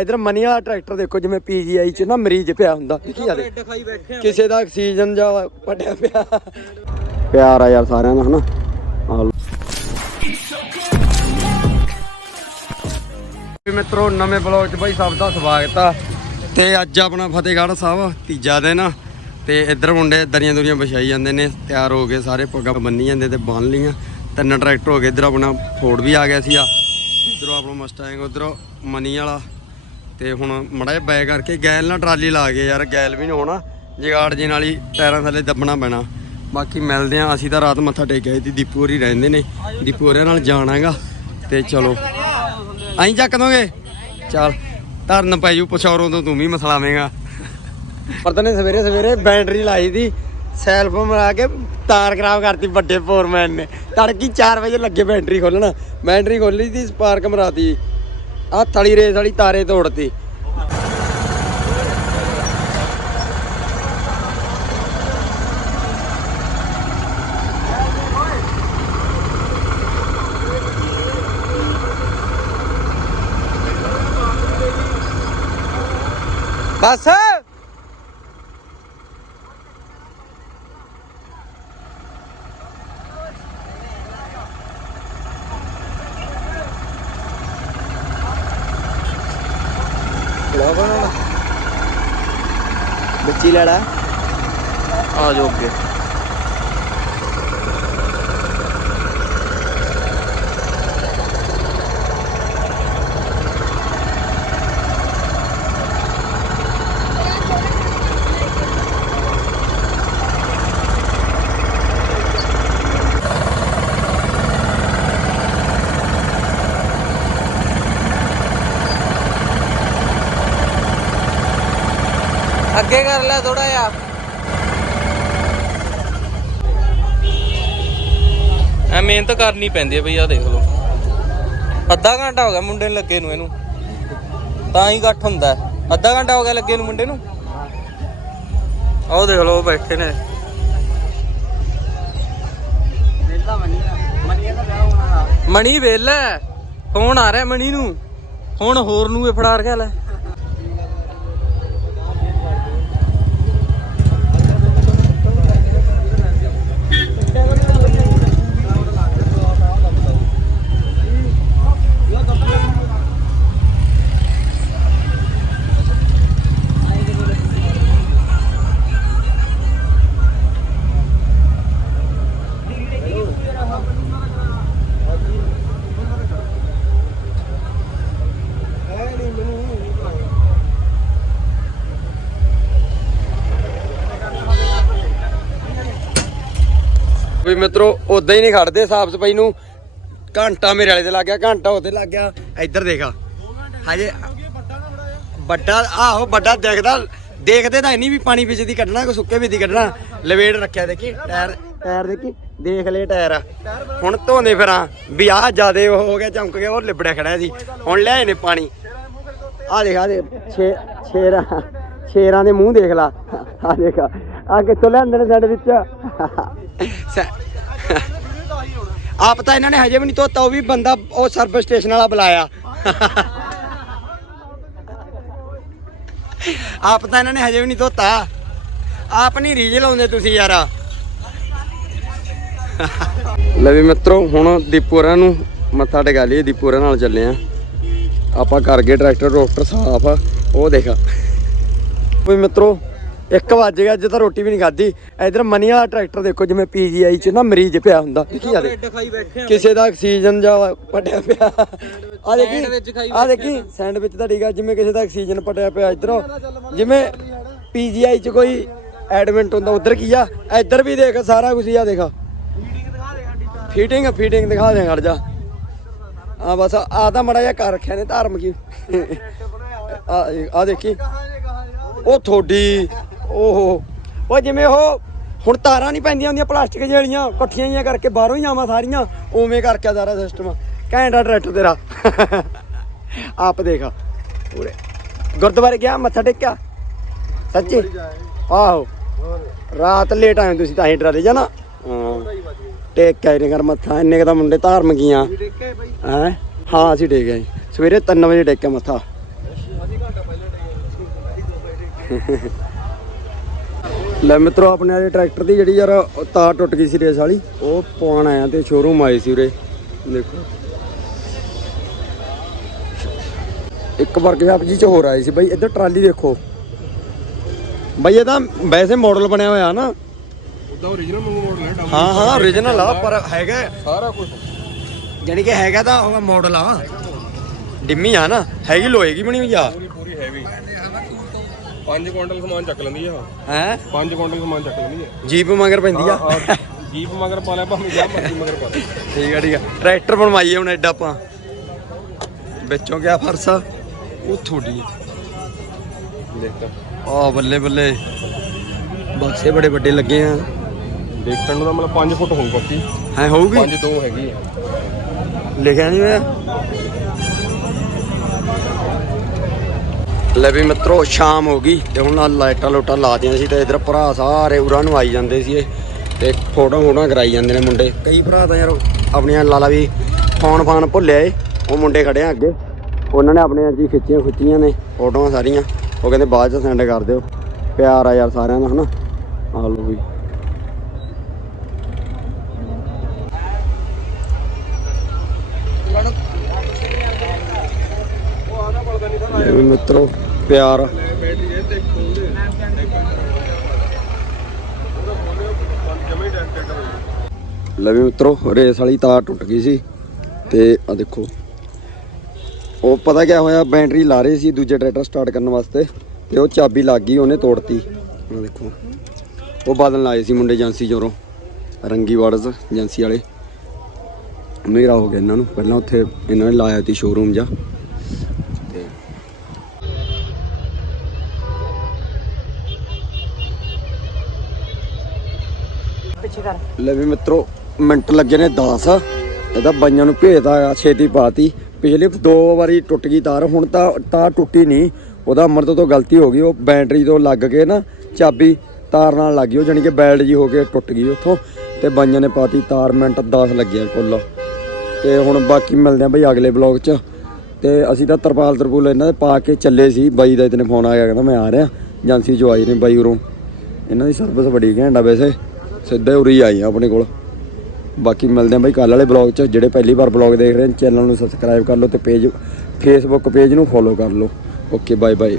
ਇਧਰ ਮਨੀ ਵਾਲਾ ਟਰੈਕਟਰ ਦੇਖੋ ਜਿਵੇਂ ਪੀਜੀਆਈ ਚ ਨਾ ਮਰੀਜ਼ ਪਿਆ ਹੁੰਦਾ। ਕੀ ਆ ਕਿਸੇ ਦਾ ਆਕਸੀਜਨ ਜਾਂ ਪੜਿਆ ਪਿਆ। ਪਿਆਰ ਆ ਯਾਰ ਸਾਰਿਆਂ ਦਾ ਹਨਾ? ਮਿੱਤਰੋ ਨਵੇਂ ਬਲੌਗ 'ਚ ਬਾਈ ਸਭ ਦਾ ਸਵਾਗਤ ਆ। ਤੇ ਅੱਜ ਆਪਣਾ ਫਤਿਹਗੜ੍ਹ ਸਾਹਿਬ ਤੀਜਾ ਦਿਨ ਆ। ਤੇ ਇੱਧਰ ਮੁੰਡੇ ਦਰੀਆਂ ਦੁਰੀਆਂ ਵਿਛਾਈ ਜਾਂਦੇ ਨੇ ਤਿਆਰ ਹੋ ਗਏ ਸਾਰੇ ਪੱਗਾਂ ਬੰਨੀ ਜਾਂਦੇ ਤੇ ਬੰਨ ਲੀਆਂ ਤਿੰਨ ਟਰੈਕਟਰ ਹੋ ਗਏ ਇੱਧਰ ਆਪਣਾ ਫੋਰਡ ਵੀ ਆ ਗਿਆ ਸੀ ਆ ਇੱਧਰੋਂ ਆਪਣਾ ਮਸਟੈਂਗ ਉਧਰੋਂ ਮਨੀ ਵਾਲਾ। ਤੇ ਹੁਣ ਮੜਾ ਜਿਹਾ ਬੈ ਕਰਕੇ ਗੈਲ ਨਾਲ ਟਰਾਲੀ ਲਾ ਗਏ ਯਾਰ, ਗੈਲ ਵੀ ਨਹੀਂ ਹੋਣਾ। ਜਗਾੜ ਜੀ ਨਾਲ ਹੀ ਟਾਇਰਾਂ ਥੱਲੇ ਦੱਬਣਾ ਪੈਣਾ। ਬਾਕੀ ਮਿਲਦੇ ਆ ਅਸੀਂ ਤਾਂ ਰਾਤ ਮੱਥਾ ਟੇਕਿਆ ਸੀ, ਦੀਪੂ ਹੋਰੀ ਰਹਿੰਦੇ ਨੇ। ਦੀਪੂ ਹੋਰਿਆਂ ਨਾਲ ਜਾਣਾ ਹੈਗਾ। ਤੇ ਚਲੋ। ਅਸੀਂ ਚੱਕ ਦੋਗੇ? ਚੱਲ, ਧਰਨ ਪੈ ਜੂ ਪਛੌਰੋਂ ਤੋਂ, ਤੂੰ ਵੀ ਮਸਲਾਵੇਂਗਾ ਪਰਤ ਨੇ ਸਵੇਰੇ ਸਵੇਰੇ ਬੈਟਰੀ ਲਾਈ ਦੀ, ਸੈਲਫ ਮਰਾ ਕੇ ਤਾਰ ਖਰਾਬ ਕਰਤੀ ਵੱਡੇ ਫੋਰਮੈਨ ਨੇ। ਤੜਕੀ 4 ਵਜੇ ਲੱਗੇ ਬੈਟਰੀ ਖੋਲਣਾ। ਬੈਟਰੀ ਖੋਲੀ ਦੀ ਸਪਾਰਕ ਮਰਾਤੀ। ਹੱਥ ਵਾਲੀ ਰੇਸ ਵਾਲੀ ਤਾਰੇ ਤੋੜਤੀ। ਬਸ। ਲੈ ਬਣਾ ਬੱਚੀ ਲੈ ਆ ਜੋ ਅੱਗੇ। ਅੱਗੇ ਕਰ ਲੈ ਥੋੜਾ ਜਿਹਾ। ਐ ਮਿਹਨਤ ਕਰਨੀ ਪੈਂਦੀ ਹੈ ਬਈ ਆ ਦੇਖ ਲਓ। ਅੱਧਾ ਘੰਟਾ ਹੋ ਗਿਆ ਮੁੰਡੇ ਨੂੰ ਲੱਗੇ ਨੂੰ ਇਹਨੂੰ। ਤਾਂ ਹੀ ਇਕੱਠ ਹੁੰਦਾ। ਅੱਧਾ ਘੰਟਾ ਹੋ ਗਿਆ ਲੱਗੇ ਨੂੰ ਮੁੰਡੇ ਨੂੰ। ਆਹ ਦੇਖ ਲਓ ਬੈਠੇ ਨੇ। ਮਣੀ ਵੇਲਾ ਫੋਨ ਆ ਰਿਹਾ ਮਣੀ ਨੂੰ। ਹੁਣ ਹੋਰ ਨੂੰ ਇਹ ਫੜਾ ਰਿਹਾ ਲੈ। ਵੀ ਮਿੱਤਰੋ ਉਦਾਂ ਹੀ ਨਹੀਂ ਖੜਦੇ ਸਾਫ਼ ਸਫ਼ਾਈ ਨੂੰ। ਘੰਟਾ ਮੇਰੇ ਵਾਲੇ ਤੇ ਲੱਗ ਗਿਆ, ਘੰਟਾ ਉਹਦੇ ਲੱਗ ਗਿਆ। ਇੱਧਰ ਦੇਖਾ। ਹਜੇ ਵੱਡਾ, ਆਹੋ, ਵੱਡਾ ਦੇਖਦਾ। ਦੇਖਦੇ ਤਾਂ ਨਹੀਂ ਵੀ ਪਾਣੀ ਵਿੱਚ ਦੀ ਕੱਢਣਾ ਕਿ ਸੁੱਕੇ ਵਿੱਚ ਦੀ ਕੱਢਣਾ। ਲਵੇੜ ਰੱਖਿਆ ਦੇਖੀ, ਟਾਇਰ। ਟਾਇਰ ਦੇਖੀ, ਦੇਖ ਲੈ ਟਾਇਰ। ਹੁਣ ਧੋਨੇ ਫਿਰਾਂ ਵੀ ਆਹ ਜਿਆਦੇ ਉਹ ਹੋ ਗਿਆ, ਚਮਕ ਗਿਆ, ਉਹ ਲਿਬੜਿਆ ਖੜਾ ਸੀ। ਹੁਣ ਲਿਆਏ ਨੇ ਪਾਣੀ। ਆ ਦੇਖ ਆ ਦੇ ਛੇ, ਛੇਰਾ, ਛੇਰਾਂ ਦੇ ਮੂੰਹ ਦੇਖ ਲਾ। ਆ ਦੇਖ ਆ ਕਿੱਥੋਂ ਲਿਆਂਦੇ ਨੇ ਸਾਡੇ ਵਿੱਚ? ਆਪ ਤਾਂ ਇਹਨਾਂ ਨੇ ਹਜੇ ਵੀ ਨਹੀਂ ਧੋਤਾ, ਉਹ ਵੀ ਬੰਦਾ ਉਹ ਸਰਵਿਸ ਸਟੇਸ਼ਨ ਵਾਲਾ ਬੁਲਾਇਆ। ਆਪ ਤਾਂ ਇਹਨਾਂ ਨੇ ਹਜੇ ਵੀ ਨਹੀਂ ਧੋਤਾ। ਆਪ ਨਹੀਂ ਰੀਜ ਲਾਉਂਦੇ ਤੁਸੀਂ ਯਾਰ। ਲੈ ਵੀ ਮਿੱਤਰੋ, ਹੁਣ ਦੀਪੂਰਾਂ ਨੂੰ ਮੱਥਾ ਟਿਕਾ ਲਈਏ ਦੀਪੂਰਾਂ ਨਾਲ ਚੱਲੇ ਆ। ਆਪਾਂ ਕਰ ਗਏ, ਟਰੈਕਟਰ ਰੋਕਟਰ ਸਾਫ਼ ਉਹ ਦੇਖਾ। ਵੀ ਮਿੱਤਰੋ 1 ਵਜ ਗਿਆ ਅੱਜ ਤਾਂ ਰੋਟੀ ਵੀ ਨਹੀਂ ਖਾਧੀ। ਇਧਰ ਮਨੀ ਵਾਲਾ ਟਰੈਕਟਰ ਦੇਖੋ ਜਿਵੇਂ ਪੀਜੀਆਈ ਚ ਨਾ ਮਰੀਜ਼ ਪਿਆ ਹੁੰਦਾ। ਕੀ ਆ ਦੇ ਕਿਸੇ ਦਾ ਆਕਸੀਜਨ ਜਾਂ ਪਟਿਆ ਪਿਆ। ਆ ਦੇਖੀ ਆ ਦੇਖੀ ਸੈਂਡਵਿਚ ਦਾ ਠੀਕ ਆ ਜਿਵੇਂ ਕਿਸੇ ਦਾ ਆਕਸੀਜਨ ਪਟਿਆ ਪਿਆ ਇਧਰੋਂ। ਜਿਵੇਂ ਪੀਜੀਆਈ ਚ ਕੋਈ ਐਡਮਿਟ ਹੁੰਦਾ ਉਧਰ ਕੀ ਆ? ਇੱਧਰ ਵੀ ਦੇਖ ਸਾਰਾ ਕੁਝ ਆ ਦੇਖ। ਫੀਟਿੰਗ ਫੀਟਿੰਗ ਦਿਖਾ ਦੇ ਖੜ ਜਾ। ਆ ਬਸ ਆ ਤਾਂ ਮੜਾ ਜਿਹਾ ਕਰ ਰੱਖਿਆ ਨੇ ਧਾਰਮਿਕ। ਆ ਆ ਦੇਖੀ। ਉਹ ਥੋੜੀ ਓਹੋ। ਉਹ ਜਿਵੇਂ ਉਹ ਹੁਣ ਤਾਰਾਂ ਨਹੀਂ ਪੈਂਦੀਆਂ ਹੁੰਦੀਆਂ ਪਲਾਸਟਿਕ ਜਿਹੜੀਆਂ ਇਕੱਠੀਆਂ ਜਿਹੀਆਂ ਕਰਕੇ ਬਾਹਰੋਂ ਹੀ ਆਵਾਂ ਸਾਰੀਆਂ ਉਵੇਂ ਕਰਕੇ ਸਾਰਾ ਸਿਸਟਮ ਘੈਂਟਾ ਟਰੈਕਟਰ ਤੇਰਾ। ਆਪ ਦੇਖ ਪੂਰੇ। ਗੁਰਦੁਆਰੇ ਗਿਆ ਮੱਥਾ ਟੇਕਿਆ? ਸੱਚੀ? ਆਹੋ। ਰਾਤ ਲੇਟ ਆਏ ਤੁਸੀਂ ਤਾਂ ਹੀ ਡਰਾ ਜਾਣਾ। ਟੇਕ ਕੇ ਆਏ ਕਰ ਮੱਥਾ ਇੰਨੇ ਕੁ ਤਾਂ ਮੁੰਡੇ ਧਾਰਮਿਕੀਆਂ ਹੈ ਹਾਂ? ਅਸੀਂ ਟੇਕ ਆਏ। ਸਵੇਰੇ 3 ਵਜੇ ਟੇਕਿਆ ਮੱਥਾ। ਲੈ ਮਿੱਤਰੋ ਆਪਣੇ ਵਾਲੇ ਟਰੈਕਟਰ ਦੀ ਜਿਹੜੀ ਯਾਰ ਤਾਰ ਟੁੱਟ ਗਈ ਸੀ ਰੇਸ ਵਾਲੀ ਉਹ ਪਵਾਉਣ ਆਇਆ ਤੇ ਸ਼ੋਰੂਮ ਆਏ ਸੀ ਉਰੇ। ਦੇਖੋ। ਇੱਕ ਵਰਕਸ਼ਾਪ ਜੀ ਚ ਹੋਰ ਆਏ ਸੀ ਬਾਈ ਇੱਧਰ ਟਰਾਲੀ ਦੇਖੋ। ਬਾਈ ਇਹ ਤਾਂ ਵੈਸੇ ਮਾਡਲ ਬਣਿਆ ਹੋਇਆ ਨਾ। ਉਹਦਾ origignal ਮਾਡਲ ਹੈ ਹਾਂ ਹਾਂ origignal ਆ ਪਰ ਹੈਗਾ। ਸਾਰਾ ਕੁਝ ਜਾਨੀ ਕਿ ਹੈਗਾ ਤਾਂ ਉਹ ਮਾਡਲ ਆ। ਡਿੰਮੀ ਆ ਨਾ ਹੈਗੀ ਲੋਹੇ ਦੀ ਬਣੀ ਹੋਈ ਆ। 5 ਕੁਇੰਟਲ ਸਮਾਨ ਚੱਕ ਲੈਂਦੀ ਆ ਹੈ? 5 ਕੁਇੰਟਲ ਸਮਾਨ ਚੱਕ ਲੈਂਦੀ ਆ। ਜੀਪ ਮਗਰ ਪੈਂਦੀ ਆ? ਜੀਪ ਮਗਰ ਪਾ ਲਿਆ ਭਾਵੇਂ ਜਾਂ ਮਰਜ਼ੀ ਮਗਰ ਪਾ ਠੀਕ ਆ ਠੀਕ ਆ। ਟਰੈਕਟਰ ਬਣਵਾਈਏ ਹੁਣ ਐਡਾ ਆਪਾਂ। ਵਿੱਚੋਂ ਕਿਆ ਫਰਸ ਉਹ ਥੋੜੀ ਦੇਖ ਆ ਬੱਲੇ ਬੱਲੇ। ਬਕਸੇ ਬੜੇ ਵੱਡੇ ਲੱਗੇ ਆ। ਦੇਖਣ ਨੂੰ ਤਾਂ ਮਤਲਬ 5 ਫੁੱਟ ਹੋਊ ਬਾਕੀ। ਹੈ ਹੋਊਗੀ? 5 2 ਹੈਗੀ ਆ। ਲਿਖਿਆ ਨਹੀਂ ਹੋਇਆ? ਲੈ ਵੀ ਮਿੱਤਰੋ, ਸ਼ਾਮ ਹੋ ਗਈ ਤੇ ਹੁਣ ਆਹ ਲਾਈਟਾਂ ਲੋਟਾਂ ਲਾਤੀਆਂ ਸੀ ਤੇ ਇਧਰ ਭਰਾ ਸਾਰੇ ਉਰਾਂ ਨੂੰ ਆਈ ਜਾਂਦੇ ਸੀ ਇਹ ਤੇ ਫੋਟੋ ਫੋਟੋਆਂ ਕਰਾਈ ਜਾਂਦੇ ਨੇ ਮੁੰਡੇ। ਕਈ ਭਰਾ ਤਾਂ ਯਾਰ ਆਪਣੀਆਂ ਲਾਲਾ ਵੀ ਫੋਨ ਫਾਨ ਭੁੱਲਿਆ ਏ। ਉਹ ਮੁੰਡੇ ਖੜੇ ਆ ਅੱਗੇ। ਉਹਨਾਂ ਨੇ ਆਪਣੀਆਂ ਜੀ ਖਿੱਚੀਆਂ ਖੁੱਚੀਆਂ ਨੇ ਫੋਟੋਆਂ ਸਾਰੀਆਂ। ਉਹ ਕਹਿੰਦੇ ਬਾਅਦ ਚ ਸੈਂਡ ਕਰ ਦਿਓ। ਪਿਆਰ ਆ ਯਾਰ ਸਾਰਿਆਂ ਦਾ, ਹਨਾ? ਆ ਲਓ ਵੀ। ਲੈ ਵੀ ਮਿੱਤਰੋ, ਪਿਆਰ। ਲੈ ਵੀ ਮਿੱਤਰੋ, ਰੇਸ ਵਾਲੀ ਤਾਰ ਟੁੱਟ ਗਈ ਸੀ ਤੇ ਆ ਦੇਖੋ। ਉਹ ਪਤਾ ਕਿਆ ਹੋਇਆ, ਬੈਟਰੀ ਲਾ ਰਹੇ ਸੀ ਦੂਜੇ ਟਰੈਕਟਰ ਸਟਾਰਟ ਕਰਨ ਵਾਸਤੇ ਤੇ ਉਹ ਚਾਬੀ ਲੱਗ ਗਈ, ਉਹਨੇ ਤੋੜਤੀ। ਆ ਦੇਖੋ। ਉਹ ਬਦਲਣ ਲਾਏ ਸੀ ਮੁੰਡੇ ਏਜੰਸੀ ਚੋਂ ਰੰਗੀ ਵਾਰਡਸ ਏਜੰਸੀ ਵਾਲੇ। ਮੇਰਾ ਹੋ ਗਿਆ ਇਹਨਾਂ ਨੂੰ। ਪਹਿਲਾਂ ਉੱਥੇ ਇਹਨਾਂ ਨੇ ਲਾਇਆ ਸੀ ਸ਼ੋਰੂਮ ਜਾ। ਲੈ ਵੀ ਮਿੱਤਰੋ, ਮਿੰਟ ਲੱਗੇ ਨੇ 10 ਇਹਦਾ ਬਾਈਆਂ ਨੂੰ ਭੇਜਦਾ ਆ, ਛੇਤੀ ਪਾਤੀ। ਪਿਛਲੀ ਦੋ ਵਾਰੀ ਟੁੱਟ ਗਈ ਤਾਰ, ਹੁਣ ਤਾਂ ਤਾਰ ਟੁੱਟੀ ਨਹੀਂ। ਉਹਦਾ ਅਮਰਤ ਤੋਂ ਗਲਤੀ ਹੋ ਗਈ, ਉਹ ਬੈਟਰੀ ਤੋਂ ਲੱਗ ਕੇ ਨਾ ਚਾਬੀ ਤਾਰ ਨਾਲ ਲੱਗ ਗਈ, ਉਹ ਜਾਨੀ ਕਿ ਬੈਲਟ ਜੀ ਹੋ ਕੇ ਟੁੱਟ ਗਈ ਉੱਥੋਂ। ਤੇ ਬਾਈਆਂ ਨੇ ਪਾਤੀ ਤਾਰ, ਮਿੰਟ 10 ਲੱਗਿਆ ਕੁੱਲ। ਤੇ ਹੁਣ ਬਾਕੀ ਮਿਲਦੇ ਆ ਬਈ ਅਗਲੇ ਬਲੌਗ 'ਚ। ਤੇ ਅਸੀਂ ਤਾਂ ਤਰਪਾਲ ਤਰਪੂਲ ਇਹਨਾਂ ਦੇ ਪਾ ਕੇ ਚੱਲੇ ਸੀ, ਬਾਈ ਦਾ ਇਤਨੇ ਫੋਨ ਆ ਗਿਆ, ਕਹਿੰਦਾ ਮੈਂ ਆ ਰਿਹਾ। ਏਜੰਸੀ ਜੋ ਆਈ ਨੇ ਬਾਈ ਉਰੋਂ। ਇਹਨਾਂ ਦੀ ਸਰਵਿਸ ਬੜੀ ਘੈਂਟ ਆ ਵੈਸੇ। ਸਿੱਧੇ ਉਰੀ ਆਏ ਆ ਆਪਣੇ ਕੋਲ। ਬਾਕੀ ਮਿਲਦੇ ਆ ਬਾਈ ਕੱਲ ਵਾਲੇ ਬਲੌਗ 'ਚ, ਜਿਹੜੇ ਪਹਿਲੀ ਵਾਰ ਬਲੌਗ ਦੇਖ ਰਹੇ ਨੇ ਚੈਨਲ ਨੂੰ ਸਬਸਕ੍ਰਾਈਬ ਕਰ ਲਓ ਤੇ ਪੇਜ ਫੇਸਬੁੱਕ ਪੇਜ ਨੂੰ ਫੋਲੋ ਕਰ ਲਓ। Okay bye bye